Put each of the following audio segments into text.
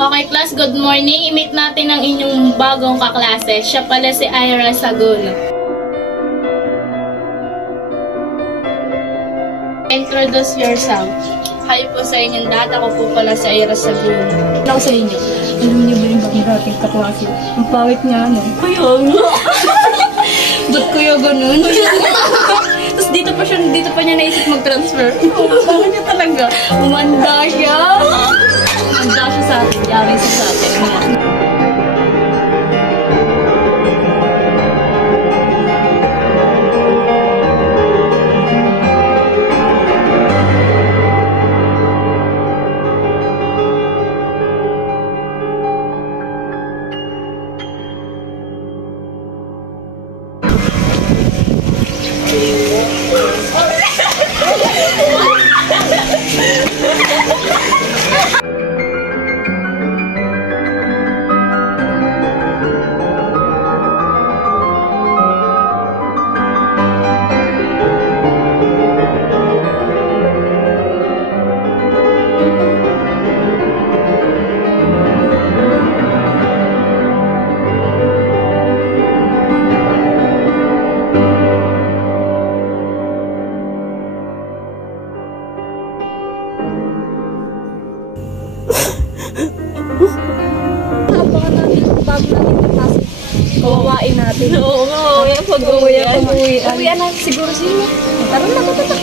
Okay, class, good morning. I-meet natin ang inyong bagong kaklase. Siya pala si Ira Saguno. Introduce yourself. Hi po sa inyong lahat. Ako po pala si Ira Saguno. Ako sa inyo. Alam niyo ba yung bagong dating kaklase? Ang pawit niya, ano? Kaya nga. Ba't kaya ganun? Tapos dito pa niya naisip mag-transfer. Bakit niya talaga? Umanda siya. Umanda siya sa atin. Yari siya sa atin. Abangan natin yung bago natin na klase. Kawawain natin. Oo nga, yung pag-uwi. Uwian natin siguro sila. Tara na, tata.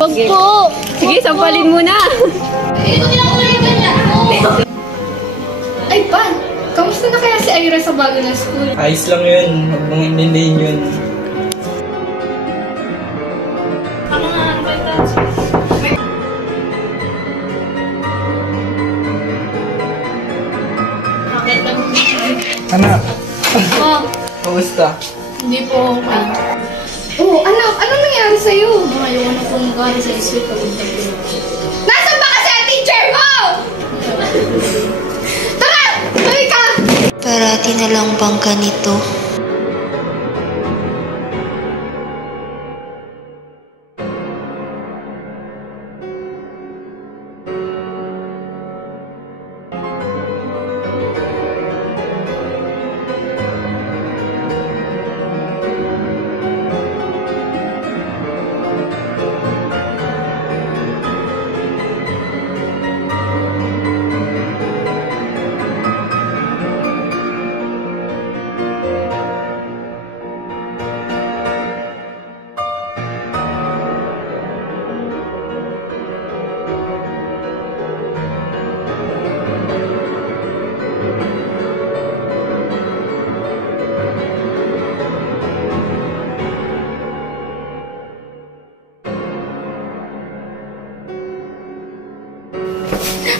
Wag po! Sige, sampalin mo na. Ay, Pan! Kamusta na kaya si Ira sa bago ng school? Ayos lang yun. Huwag mong intindihin yun. Ano nga, ano ba ito? Anak, Oh, kamusta? hindi po okay. Oh, anak! Anong nangyari sa'yo? Ayaw na pong gari sa isip pag Nasaan ba kasi ang teacher mo? Tara! Tuloy ka! Parati na lang bang ganito?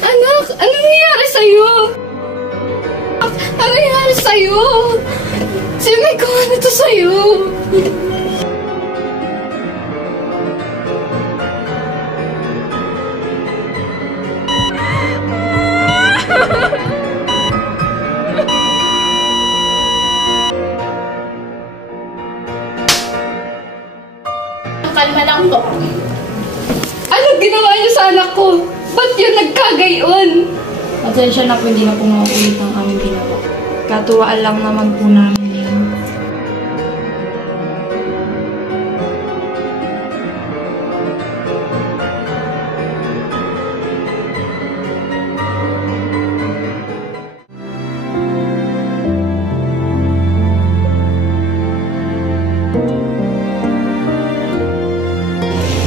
Anak! Anong nangyari sa'yo? Anong nangyari sa'yo? Sino may gawa nito sa'yo? Kalma lang po. Anong ginawa niyo sa anak ko? Ba't yun nagkagayon? Pasensya na po, hindi na po mauulit ang aming ginawa. Katuwaan lang naman po namin yan.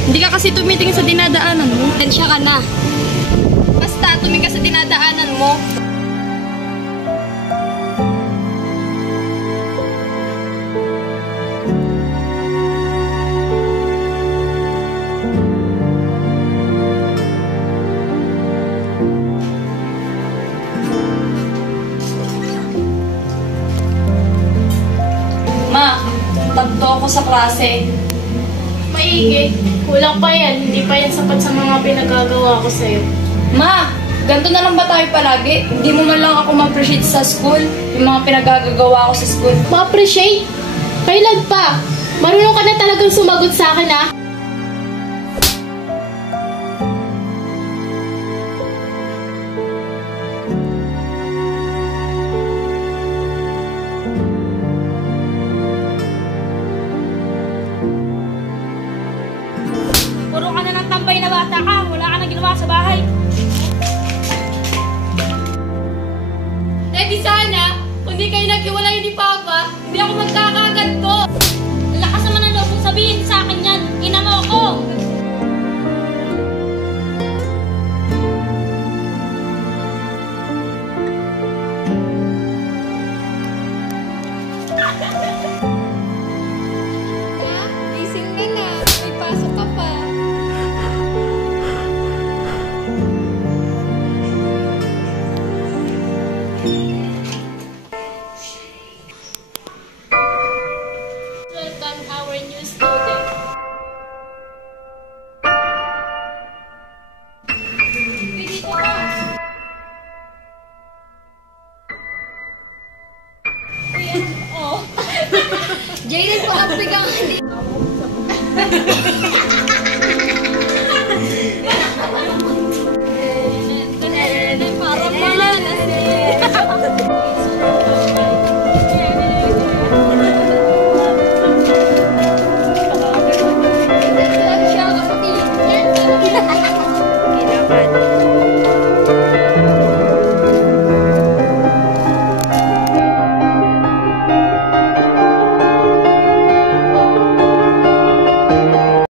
Hindi ka kasi tumitingin sa dinadaanan mo. Tensya ka na. Basta, tumingin ka sa dinadaanan mo. Tabto ako sa klase. Maigi. Kulang pa yan. Hindi pa yan sapat sa mga pinagagawa ko sa'yo. Ma, ganito na lang ba tayo palagi? Hindi mo man lang ako ma-appreciate sa school, yung mga pinagagagawa ko sa school. Ma-appreciate? Kailan pa? Marunong ka na talagang sumagot sa akin, ah. Puro ka na ng tambay na bata ka, wala ka na ginawa sa bahay. Eh di sana, kung di kayo naghiwalay ni Papa, hindi ako magkakaganto. Lakas naman ang loob mong sabihin sa akin yan, ina mo ako. Ma, gising ka na. May pasok ka pa. Welcome our new student. Dito ka. Jayden, parang biglang hindi.